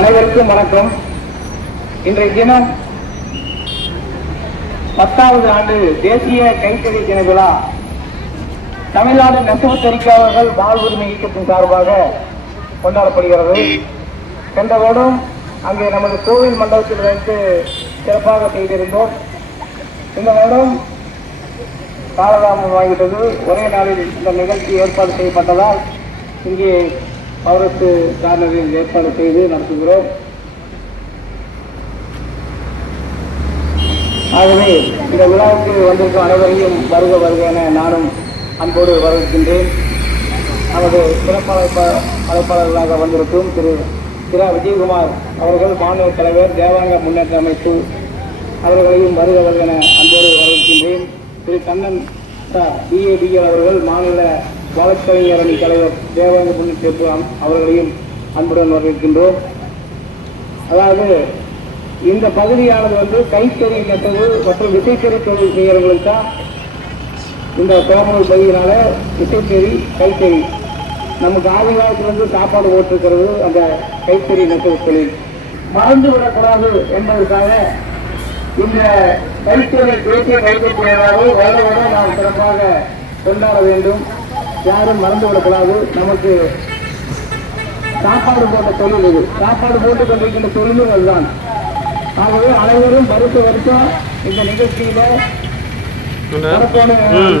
அனைவருக்கும் வணக்கம். இன்றைய தினம் பத்தாவது ஆண்டு தேசிய கைத்தறி தின விழா. தமிழ்நாடு நெசவு தெரிவிக்காதவர்கள் பால் உரிமை இயக்கத்தின் சார்பாக கொண்டாடப்படுகிறது. சென்ற வருடம் அங்கே நமது கோவில் மண்டபத்தில் வைத்து சிறப்பாக செய்திருந்தோம். இந்த வருடம் காலதாமம் ஆகிவிட்டது ஒரே நாளில் இந்த நிகழ்ச்சி ஏற்பாடு செய்யப்பட்டதால் இங்கே பௌரத்து கார்னரில் ஏற்பாடு செய்து நடத்துகிறோம். ஆகவே இந்த விழாவுக்கு வந்திருக்கும் அனைவரையும் வருக வருக என நானும் அன்போடு வரவேற்கின்றேன். நமது சிறப்பழைப்ப அழைப்பாளர்களாக வந்திருக்கும் திரு திரா விஜயகுமார் அவர்கள் மாநில தலைவர் தேவாங்க முன்னேற்ற அமைப்பு அவர்களையும் வருக வருக என அன்போடு வரவேற்கின்றேன். திரு கண்ணன் பிஏபிஎல் அவர்கள் மாநில வழக்கறிஞர் அணி தலைவர் தேவாங்க முன்னேற்ற அவர்களையும் அன்புடன் வரவேற்கின்றோம். அதாவது இந்த பகுதியானது வந்து கைத்தறி நெட்டது மற்றும் விசைத்தறி தொழில் செய்கிறவங்களுக்கு தான் இந்த தோமனூர் பகுதியினால விசைத்தறி கைத்தறி. நமக்கு ஆதி காலத்திலிருந்து சாப்பாடு போட்டிருக்கிறது அந்த கைத்தறி நெட்டது தொழில். மறந்து விடக்கூடாது என்பதற்காக இந்த கைத்தறி தேசிய கைத்தறி விழாவை வருட நாம் சிறப்பாக கொண்டாட வேண்டும். யாரும் மறந்து விடக்கூடாது நமக்கு சாப்பாடு போட்ட தொழில் இது சாப்பாடு போட்டு கொண்டிருக்கின்ற தொழிலும் அதுதான் ஆகவே அனைவரும் வருஷ வருஷம் இந்த நிகழ்ச்சியில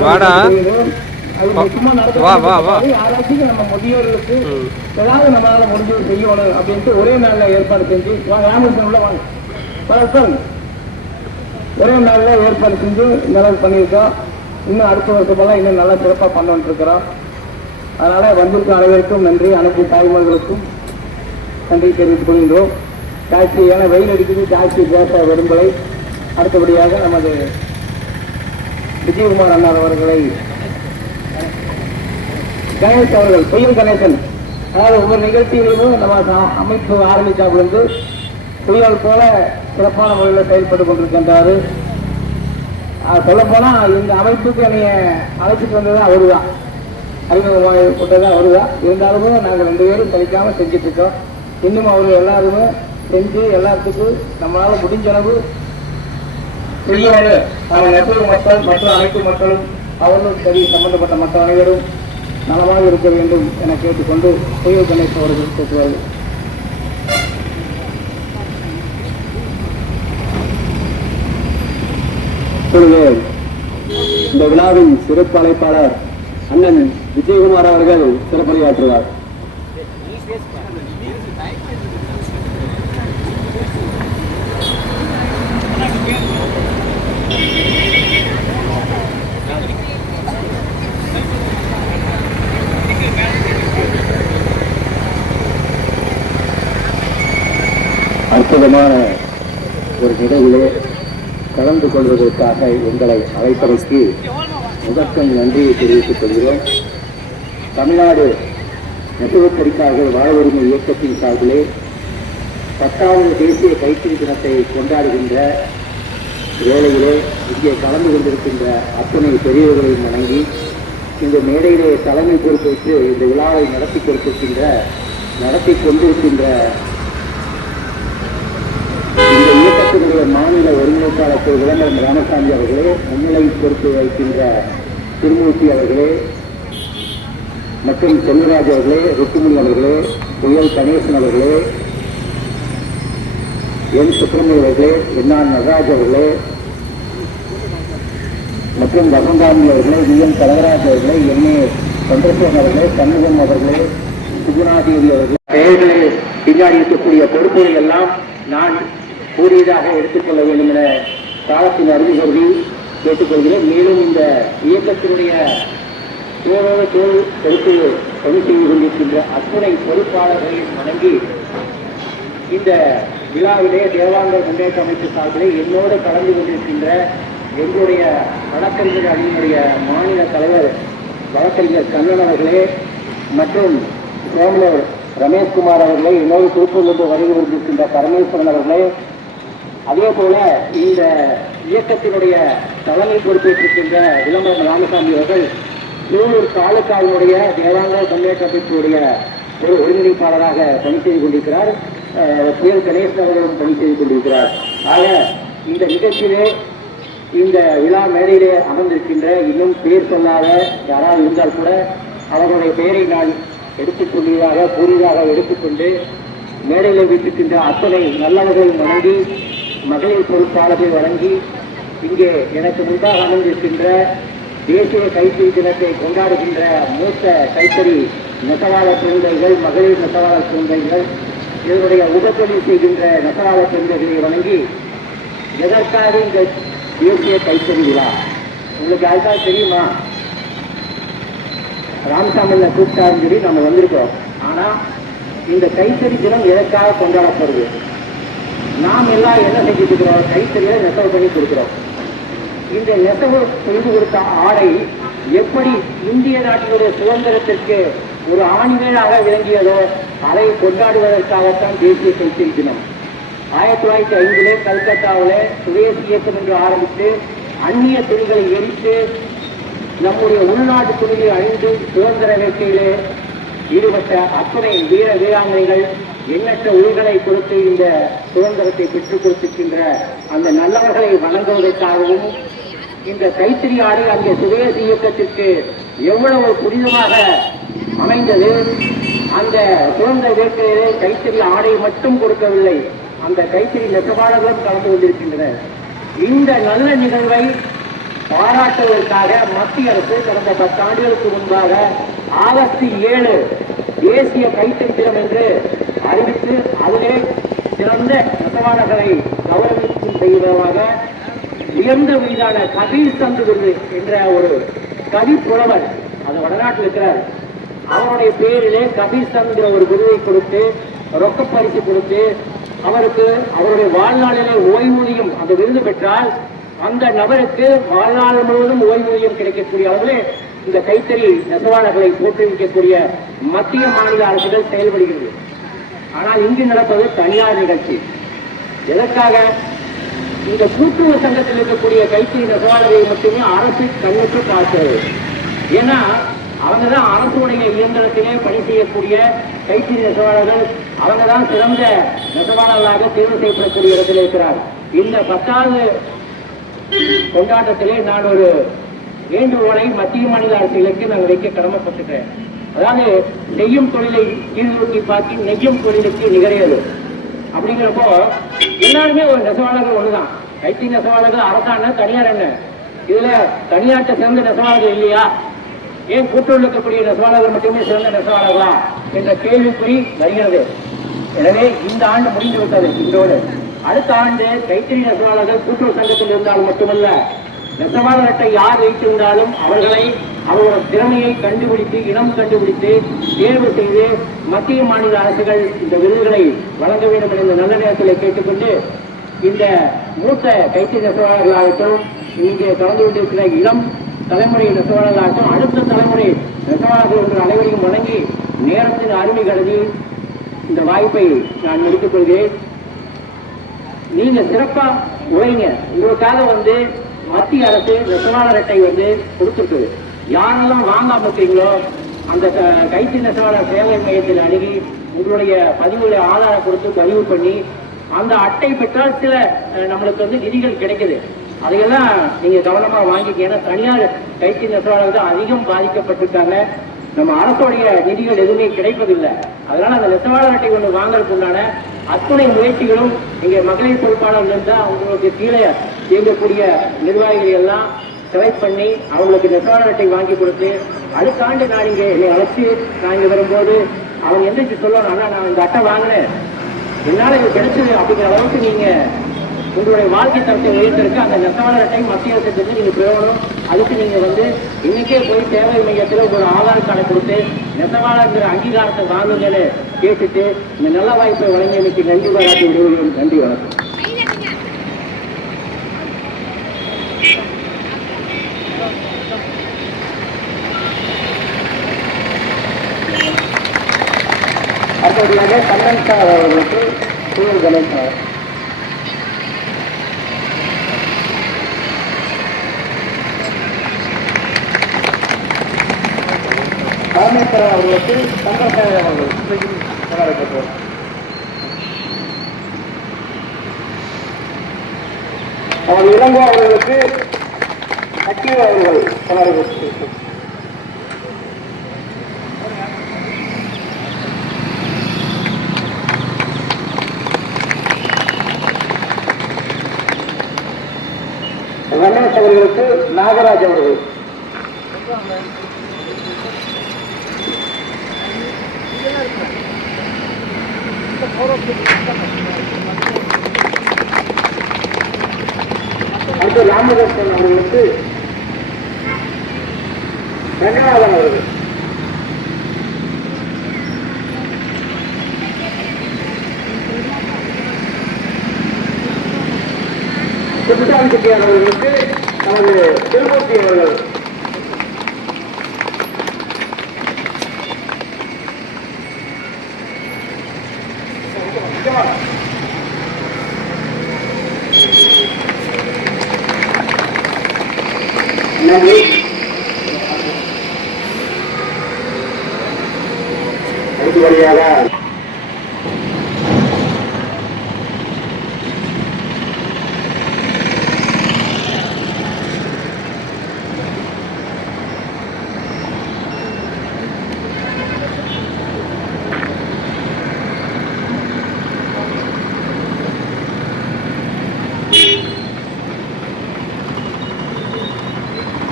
வாடா. வா, வா, வா. யாராச்சும் நம்ம முதியோர்களுக்கு. ஏதாவது நம்மளால முடிஞ்சது செய்யணும் அப்படின்ட்டு ஒரே நாள்ல ஏற்பாடு செஞ்சு வாங்க ராமகிருஷ்ணன் உள்ள வாங்க. ஒரே நாள்ல ஏற்பாடு செஞ்சு இந்த அளவுக்கு பண்ணியிருக்கோம் இன்னும் அடுத்த வருஷமெல்லாம் இன்னும் நல்லா சிறப்பாக பண்ணணும்னு இருக்கிறோம் அதனால் வந்திருக்கும் அனைவருக்கும் நன்றி. அனைத்து தாய்மார்களுக்கும் நன்றி தெரிவித்துக் கொள்கின்றோம். ஜாஸ்தி ஏன்னா வெயில் அடிக்குது ஜாஸ்தி பேச விரும்பலை அடுத்தபடியாக நமது விஜயகுமார் அண்ணா அவர்களை கணேஷ் அவர்கள் பொய்யும் கணேசன். அதாவது ஒவ்வொரு நிகழ்ச்சிகளிலும் நம்ம அமைப்பு ஆரம்பித்தாப்பிலிருந்து புயல் போல சிறப்பான முறையில் செயல்பட்டு கொண்டிருக்கின்றாரு. சொல்ல போனா இந்த அமைப்புக்கு என்னைய அழைச்சிட்டு வந்தது அவரு தான் அறிமுகமாக கொண்டது அவரு தான் இருந்தாலும் நாங்கள் ரெண்டு பேரும் படிக்காமல் செஞ்சுட்டு இருக்கோம். இன்னும் அவர் எல்லாருமே செஞ்சு எல்லாத்துக்கும் நம்மளால முடிஞ்ச அளவு செய்யணும் நம்ம நெசவு மக்கள் மற்றும் அனைத்து மக்களும் அவர்களும் சரி சம்பந்தப்பட்ட மற்ற அனைவரும் நலமாக இருக்க வேண்டும் என கேட்டுக்கொண்டு தெய்வ கணேஷ் அவர்கள் பேசுவார்கள். இப்பொழுது இந்த விழாவின் சிறப்பு அழைப்பாளர் அண்ணன் விஜயகுமார் அவர்கள் சிறப்புரையாற்றுவார். அற்புதமான ஒரு நிகழ்வு கலந்து கொள்வதற்காக எங்களை அழைப்பதற்கு முதற்கம் நன்றியை தெரிவித்துக் கொள்கிறோம். தமிழ்நாடு நெசவுத்தறிக்காரர்கள் வாழ உரிமை இயக்கத்தின் சார்பிலே பத்தாவது தேசிய கைத்தறி தினத்தை கொண்டாடுகின்ற வேளையிலே இங்கே கலந்து கொண்டிருக்கின்ற அத்தனை பெரியவர்களையும் வணங்கி இந்த மேடையிலே தலைமை பொறுப்பேற்று இந்த விழாவை நடத்தி கொடுத்திருக்கின்ற நடத்தி கொண்டிருக்கின்ற இந்த மாநில ஒருங்கிணைப்பாளர் திரு விளம்பரம் ராமசாமி அவர்களே முன்னிலை பொறுப்பு வைக்கின்ற திருமூர்த்தி அவர்களே மற்றும் செல்வராஜ் அவர்களே ருக்குமணி அவர்களே புயல் கணேசன் அவர்களே என் சுப்பிரமணிய அவர்களே என்ஆர் நடராஜ் அவர்களே மற்றும் வசந்தாமி அவர்களே வி எம் கனகராஜ் அவர்களே என் ஏ சந்திரசேகர் அவர்களே சண்முகம் அவர்களே சுகுணாதேவி அவர்களே. பெயர்களை பின்னாடி இருக்கக்கூடிய பொறுப்புகளை எல்லாம் நான் கூறியதாக எடுத்துக்கொள்ள வேண்டும் என காலத்தின் அருமை கருதி கேட்டுக்கொள்கிறேன். மேலும் இந்த இயக்கத்தினுடைய தோளோடு தோல் பொறுத்து பணி செய்து கொண்டிருக்கின்ற அத்துணை பொறுப்பாளர்களை வணங்கி இந்த விழாவிலே தேவாங்க முன்னேற்ற அமைப்பு சார்பிலே என்னோடு கலந்து கொண்டிருக்கின்ற எங்களுடைய வழக்கறிஞர் அணியினுடைய மாநில தலைவர் வழக்கறிஞர் கண்ணன் அவர்களே மற்றும் கோமலர் ரமேஷ்குமார் அவர்களே என்னோடு திருப்பூர் கொண்டு வருகை வந்திருக்கின்ற பரமேஸ்வரன் அவர்களே அதே போல இந்த இயக்கத்தினுடைய தலைமை பொறுப்பேற்றிருக்கின்ற விளம்பரம் ராமசாமி அவர்கள் திருவள்ளூர் தாலுக்காவினுடைய தேவாங்க முன்னேற்ற ஒரு ஒருங்கிணைப்பாளராக பணி செய்து கொண்டிருக்கிறார். புயல் கணேசன் அவர்களும் பணி செய்து கொண்டிருக்கிறார். ஆக இந்த நிகழ்ச்சியிலே இந்த விழா மேடையிலே அமர்ந்திருக்கின்ற இன்னும் பேர் சொல்லாத யாராவது இருந்தால் கூட அவர்களுடைய பெயரை நான் எடுத்துக் கொள்வதாக கூறியதாக எடுத்துக்கொண்டு மேடையில் வீட்டிருக்கின்ற அத்தனை நல்லவர்கள் வணங்கி மகளிர் பொறுப்பாளர்கள் வழங்கி இங்கே எனக்கு முன்பாக அமர்ந்திருக்கின்ற தேசிய கைத்தறி தினத்தை கொண்டாடுகின்ற மூத்த கைத்தறி நெசவாளர் குழந்தைகள் மகளிர் நெசவாளர் குழந்தைகள் இதனுடைய உபத்தொழில் செய்கின்ற நெசவாளர் குழந்தைகளை வணங்கி எதற்காக இந்த தேசிய கைத்தறி விழா? உங்களுக்கு யாருக்காவது தெரியுமா? ராமசாமியில் கூப்பிட்டாருன்னு சொல்லி நம்ம வந்திருக்கோம். ஆனால் இந்த கைத்தறி தினம் எதற்காக கொண்டாடப்படுது? நாம் எல்லாம் என்ன செஞ்சுட்டு இருக்கிறோம்? கைத்தறியை நெசவு பண்ணி கொடுக்கிறோம். இந்த நெசவு செய்து கொடுத்த ஆடை எப்படி இந்திய நாட்டினுடைய சுதந்திரத்திற்கு ஒரு ஆணிவேளாக விளங்கியதோ அதை கொண்டாடுவதற்காகத்தான் தேசிய கைத்தறி தினம். ஆயிரத்தி தொள்ளாயிரத்தி ஐந்திலே கல்கத்தாவிலே சுதேசி இயக்கம் என்று ஆரம்பித்து அந்நிய துணிகளை எரித்து நம்முடைய உள்நாட்டு துணியை அழிந்து சுதந்திர வேட்கையிலே ஈடுபட்ட அத்தனை வீர வீராங்கனைகள் எண்ணற்ற உயிர்களை கொடுத்து இந்த சுதந்திரத்தை பெற்றுக் கொடுத்திருக்கின்ற அந்த நல்லவர்களை வணங்குவதற்காகவும் இந்த கைத்தறி ஆடை அங்கே சுதேச இயக்கத்திற்கு எவ்வளவு புனிதமாக அமைந்தது அந்த சுதந்திர வேட்கையிலே கைத்தறி ஆடை மட்டும் கொடுக்கவில்லை அந்த கைத்தறி நெசவாளர்களும் கலந்து கொண்டிருக்கின்றனர். இந்த நல்ல நிகழ்வை பாராட்டுவதற்காக மத்திய அரசு கடந்த பத்தாண்டுகளுக்கு முன்பாக ஆகஸ்ட் ஏழு தேசிய கைத்தறி என்று அறிவித்து அதிலே சிறந்த நெசவாளர்களை கௌரவிக்கும் செய்வதாக உயர்ந்த மீதான கபீர் சந்து விருது என்ற ஒரு கவி புலவர் அது வடநாட்டில் இருக்கிறார். அவருடைய பேரிலே கபீர் சந்திர ஒரு விருதை கொடுத்து ரொக்க பரிசு கொடுத்து அவருக்கு அவருடைய வாழ்நாளிலே ஓய்வூதியம் அந்த விருது பெற்றால் அந்த நபருக்கு வாழ்நாள் முழுவதும் ஓய்வூதியம் கிடைக்கக்கூடிய அளவில் இந்த கைத்தறி நெசவாளர்களை போற்றுவிக்கக்கூடிய மத்திய மாநில அரசுகள் செயல்படுகிறது. ஆனால் இங்கு நடப்பது தனியார் நிகழ்ச்சி. எதற்காக? இந்த கூட்டுறவு சங்கத்தில் இருக்கக்கூடிய கைத்தறி நெசவாளர்களை மட்டுமே அரசு கண்ணுக்கு பார்க்கிறது ஏன்னா அவங்க தான் அரசுடைய இயந்திரத்திலே பணி செய்யக்கூடிய கைத்தறி நெசவாளர்கள். அவங்க தான் சிறந்த நெசவாளர்களாக தேர்வு செய்யப்படக்கூடிய இடத்தில் இருக்கிறார் இந்த பத்தாவது கொண்டாட்டத்திலே நான் ஒரு வேண்டுகோளை மத்திய மாநில அரசுகளுக்கு நான் வைக்க கடமைப்பட்டுக்கிறேன் அதாவது நெய்யும் தொழிலை கீழ்நோக்கி பார்த்து நெய்யும் தொழிலுக்கு நிகரையது. அப்படிங்கிறப்போ எல்லாருமே ஒரு நெசவாளர்கள் ஒண்ணுதான். கைத்தி நெசவாளர்கள் அரசாண்ண தனியார் என்ன? இதுல தனியார்ட்ட சிறந்த நெசவாளர்கள் இல்லையா? ஏன் கூட்டுறவு இருக்கக்கூடிய நெசவாளர்கள் மட்டுமே சிறந்த நெசவாளர்களா? என்ற கேள்விக்குறி வருகிறது. எனவே இந்த ஆண்டு முடிந்து விட்டது இன்றோடு. அடுத்த ஆண்டு கைத்தறி நெசவாளர்கள் கூட்டுறவு சங்கத்தில் இருந்தால் மட்டுமல்ல நெசவாளர் யார் வைத்திருந்தாலும் அவர்களை அவரோட திறமையை கண்டுபிடித்து இனம் கண்டுபிடித்து தேர்வு செய்து மத்திய மாநில அரசுகள் இந்த விருதுகளை வழங்க வேண்டும் என்ற நல்ல நேரத்தில் கேட்டுக்கொண்டு இந்த மூத்த கைத்தறி நெசவாளர்களாகட்டும் இங்கே கலந்து கொண்டிருக்கிற இளம் தலைமுறை நெசவாளர்களாகட்டும் அடுத்த தலைமுறை நெசவாளர்கள் என்ற அனைவரையும் வழங்கி நேரத்தின் அருமை கருதி இந்த வாய்ப்பை நான் முடித்துக் கொள்கிறேன். நீங்க சிறப்பா உழைங்க உங்களுக்காக வந்து மத்திய அரசு நெசவாளர் அட்டை வந்து கொடுத்துருக்குது யாரெல்லாம் வாங்காம இருக்கீங்களோ அந்த க- நெசவாளர் சேவை மையத்தில் அணுகி உங்களுடைய பதிவுகளை ஆதாரம் கொடுத்து பதிவு பண்ணி அந்த அட்டை பெற்றால் சில நம்மளுக்கு வந்து நிதிகள் கிடைக்குது. அதையெல்லாம் நீங்க கவனமா வாங்கிக்க ஏன்னா தனியார் கைத்தி நெசவாளர்கள் தான் அதிகம் பாதிக்கப்பட்டிருக்காங்க. நம்ம அரசுடைய நிதிகள் எதுவுமே கிடைப்பதில்லை. அதனால அந்த நெசவாளர் அட்டை ஒன்று வாங்குறதுக்கு உண்டான அத்துணை முயற்சிகளும் இங்க மகளிர் பொறுப்பாளர்கள் இருந்தா அவங்களுக்கு கீழே இயங்கக்கூடிய நிர்வாகிகள் எல்லாம் செலக்ட் பண்ணி அவங்களுக்கு நெசவாளர் அட்டை வாங்கி கொடுத்து அடுத்த ஆண்டு நான் இங்க என்னை அழைச்சி நான் இங்க வரும்போது அவங்க எந்திரிச்சு சொல்லணும் ஆனா நான் இந்த அட்டை வாங்கினேன். என்னால இது கிடைச்சது அப்படிங்கிற அளவுக்கு நீங்க உங்களுடைய வாழ்க்கை தரத்தை உயர்த்திருக்கு அந்த நெசவாளர் அட்டை மத்திய அரசுக்கு நீங்க பெறணும் அதுக்கு நீங்க வந்து இன்னைக்கே போய் சேவை மையத்தில் ஒரு ஆதார் கார்டை கொடுத்து நெசவாளர்ங்கிற அங்கீகாரத்தை வாங்குங்கன்னு கேட்டுட்டு இந்த நல்ல வாய்ப்பை வழங்கியமைக்கு நன்றி பாராட்டி நன்றி வணக்கம். அடுத்தபடியாக கண்ணன் சார் அவர்களுக்கு சூழல் கணேசன் ராமேஸ்வரன் அவர்களுக்கு சந்திரசாமி அவர்கள் கொண்டாட அவர் இளங்கோ அவர்களுக்கு அக்கீவ் அவர்கள் கொண்டாட பெற்றோர் ரமேஷ் அவர்களுக்கு நாகராஜ் அவர்கள் குப்புசாமி அவர்களுக்கு நமது திருமூர்த்தி அவர்கள். நன்றி. அடுத்தபடியாக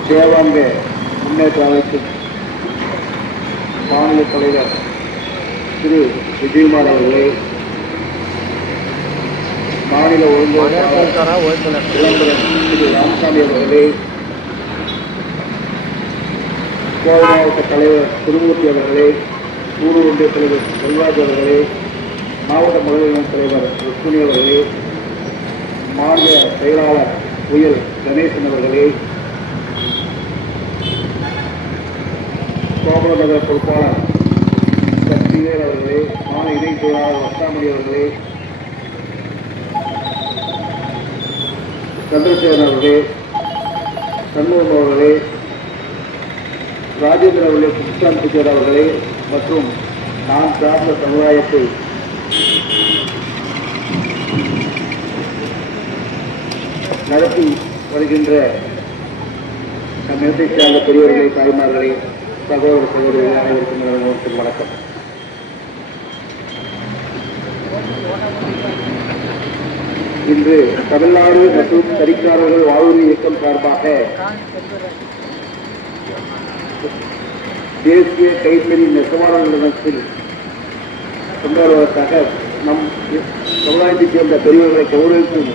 சேவாங்க முன்னேற்ற அமைப்பு மாநில தலைவர் திரு விஜயகுமார் அவர்களே மாநில இளம்பரம் திரு ராமசாமி அவர்களே கோவை மாவட்ட தலைவர் திருமூர்த்தி அவர்களே ஊர் ஒன்றிய தலைவர் செல்வராஜ் அவர்களே மாவட்ட முதல்வர் தலைவர் ருக்மிணி அவர்களே மாநில செயலாளர் புயல் கணேசன் அவர்களே கோபநகர பொறுப்பாளர் சக்திவேல் அவர்களே மாநில இணை செயலாளர் வட்டாமணி அவர்களே சந்திரசேகரன் அவர்களே சண்முகம் அவர்களே ராஜேந்திர அவர்களே கிருஷ்ணாந்த் பிச்சர் அவர்களே மற்றும் நான் சார்ந்த சமுதாயத்தை நடத்தி வருகின்ற நம் இடத்தை சார்ந்த பெரியவர்களே தாய்மார்களே சகோதர சகோதரிகள் அனைவருக்கும் வணக்கம். இன்று தமிழ்நாடு மற்றும் தறிக்காரர்கள் வாழ்வு இயக்கம் சார்பாக தேசிய கைத்தறி நெசவாளர் நிறுவனத்தில் கொண்டாடுவதற்காக நம் சமுதாயத்தைச் சேர்ந்த பெரியவர்களை கௌரவிக்கும்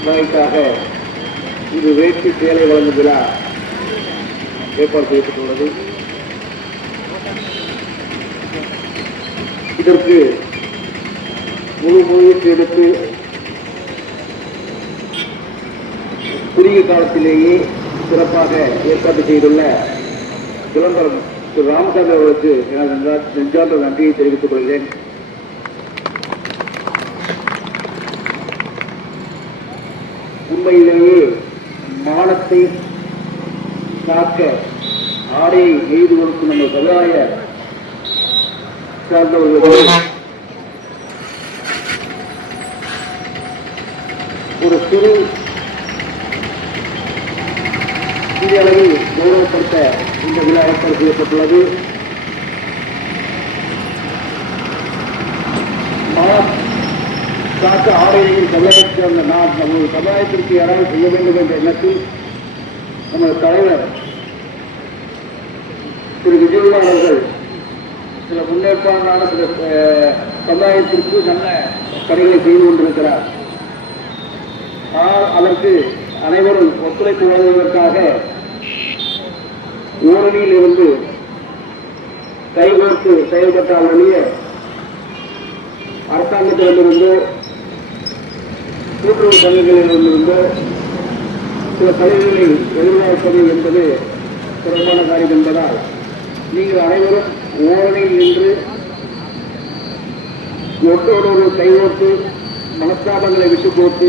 விழாவுக்காக இது வேட்டி சேலை வழங்கும் விழா ஏற்பாடு செய்யப்பட்டுள்ளது. இதற்கு முழு முயற்சி எடுத்து குறுகிய காலத்திலேயே சிறப்பாக ஏற்பாடு செய்துள்ள சிதம்பரம் திரு ராமசாமி அவர்களுக்கு எனது நெஞ்சார்ந்த நன்றியை தெரிவித்துக் கொள்கிறேன். உண்மையிலேயே மானத்தை காக்க ஆடையை எய்து கொடுக்கும் நம்ம சமுதாய சார்ந்தவர்களுக்கு ஒரு சிறு சிறிய அளவில் கௌரவப்படுத்த இந்த விழா ஏற்பாடு செய்யப்பட்டுள்ளது மா- காக்க ஆரோக்கியம் சமுதாயத்தை அந்த நாம் நமது சமுதாயத்திற்கு யாராவது செய்ய வேண்டும் என்ற எண்ணத்தில் நமது தலைவர் திரு விஜயகுமார் அவர்கள் சில முன்னேற்பாடான சில சமுதாயத்திற்கு நல்ல பணிகளை செய்து கொண்டிருக்கிறார். ஆனால் அதற்கு அனைவரும் ஒத்துழைப்பு வழங்குவதற்காக ஊரணியில் இருந்து கைகோர்த்து செயல்பட்டால் ஒழிய அரசாங்கத்திடமிருந்தோ கூட்டுறவு சங்கங்களிலிருந்தோ சில சலுகைகளை எதிர்பார்ப்பது என்பது சிறப்பான காரியம் என்பதால் நீங்கள் அனைவரும் ஓரணியில் நின்று ஒன்றோடொரு கைகோத்து மனஸ்தாபங்களை விட்டு போட்டு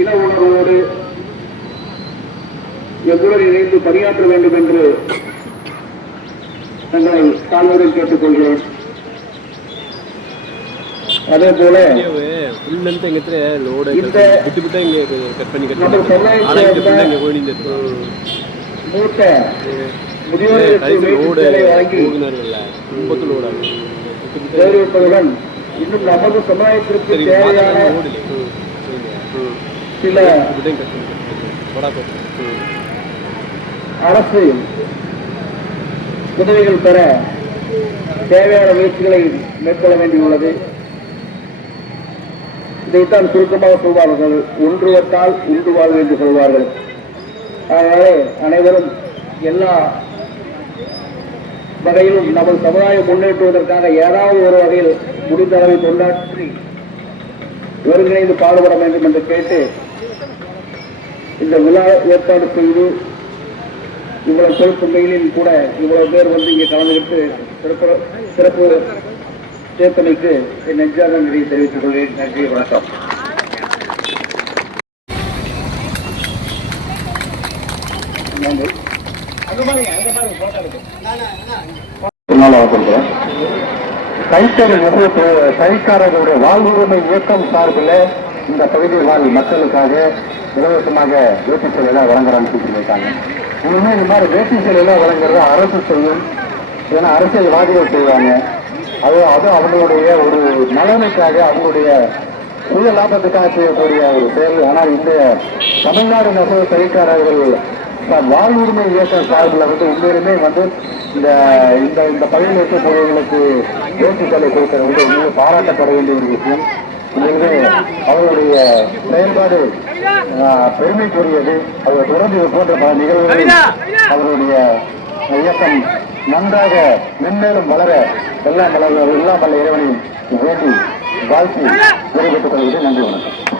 இன உணர்வோடு எவ்வளவு இணைந்து பணியாற்ற வேண்டும் என்று தங்களை தாழ்வுடன் கேட்டுக்கொள்கிறேன். அதே போல மூத்த இன்னும் நமது சமுதாயத்திற்கு தேவையான சில அரசு உதவிகள் பெற தேவையான முயற்சிகளை மேற்கொள்ள வேண்டியுள்ளது. இதைத்தான் சுருக்கமாக சொல்வார்கள். ஒன்றுவட்டால் உண்டு வாழ்வு என்று சொல்வார்கள். அதனாலே அனைவரும் எல்லா வகையிலும் நமது சமுதாயம் முன்னேற்றுவதற்காக ஏதாவது ஒரு வகையில் முடிந்த கொண்டாற்றி ஒருங்கிணைந்து பாடுபட வேண்டும் என்று கேட்டு இந்த விழா ஏற்பாடு செய்து இவ்வளவு சிறப்பு மெயிலில் கூட இவ்வளவு பேர் வந்து இங்கே கலந்துகிட்டு சிறப்பு சிறப்பு சேர்த்தமைக்கு என் நெஞ்சார்ந்த நன்றியை தெரிவித்துக் கொள்கிறேன். நன்றி வணக்கம் நன்றி கைத்தறி நெசவு கைக்காரர்களுடைய வாழ்வுரிமை இயக்கம் சார்பில் இந்த பகுதி வாழ் மக்களுக்காக இலவசமாக வேட்டி சேலையெல்லாம் வழங்குறான்னு சொல்லியிருக்காங்க இனிமேல் இந்த மாதிரி வேட்டி சேலையெல்லாம் வழங்குறது அரசு செய்யும். ஏன்னா அரசியல்வாதிகள் செய்வாங்க. அது அது அவங்களுடைய ஒரு நலனுக்காக அவங்களுடைய சுய லாபத்துக்காக செய்யக்கூடிய ஒரு செயல். ஆனால் இந்த தமிழ்நாடு நெசவு கைக்காரர்கள் வாழ்வுரிமை இயக்கம் சார்பில் வந்து உண்மையிலுமே வந்து இந்த இந்த இந்த பகுதியில் இருக்கக்கூடியவர்களுக்கு வேட்டுக்களை கொடுக்கிறது வந்து உண்மையிலே பாராட்டப்பட வேண்டிய ஒரு விஷயம். உண்மையிலே அவர்களுடைய செயல்பாடு பெருமைக்குரியது. அதை தொடர்ந்து போன்ற பல நிகழ்வுகளில் அவருடைய இயக்கம் நன்றாக மென்மேலும் வளர எல்லாம் வளர எல்லாம் வல்ல இறைவனை வேண்டி வாழ்த்தி விடைபெற்றுக் கொள்கிறேன் நன்றி வணக்கம்.